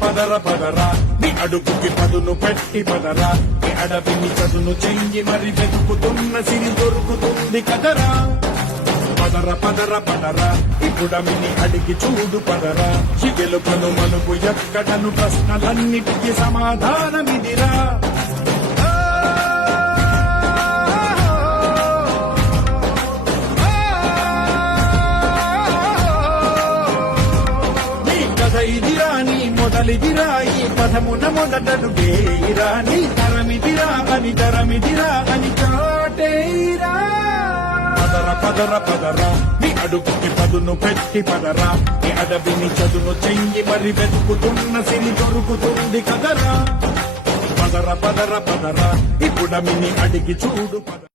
పదర పదరా నీ అడుగుకి పదును పెట్టి పదరా నీ అడవిని చదును చెయ్యి మరి వెతుకుతున్న సిరి దొరుకుతుంది కదరా పదర పదర పదరా ఇప్పుడమిని అడిగి చూడు పదరా గెలుపను మలుపు ఎక్కడను ప్రశ్నలన్నిటికీ సమాధానమిదిరా ఇదిరా నీ మొదలిదిరా ఈ పదమున మొదటడుగేరా నీ తరమిదిరా అని తరమిదిరా అని చాటేరా పదర పదర పదరా నీ అడుగుకి పదును పెట్టి పదరా నీ అడవిని చదును చెయ్యి మరి వెతుకుతున్న సిరి దొరుకుతుంది కదరా పదర పదర పదరా ఇప్పుడమిని అడిగి చూడు పదరా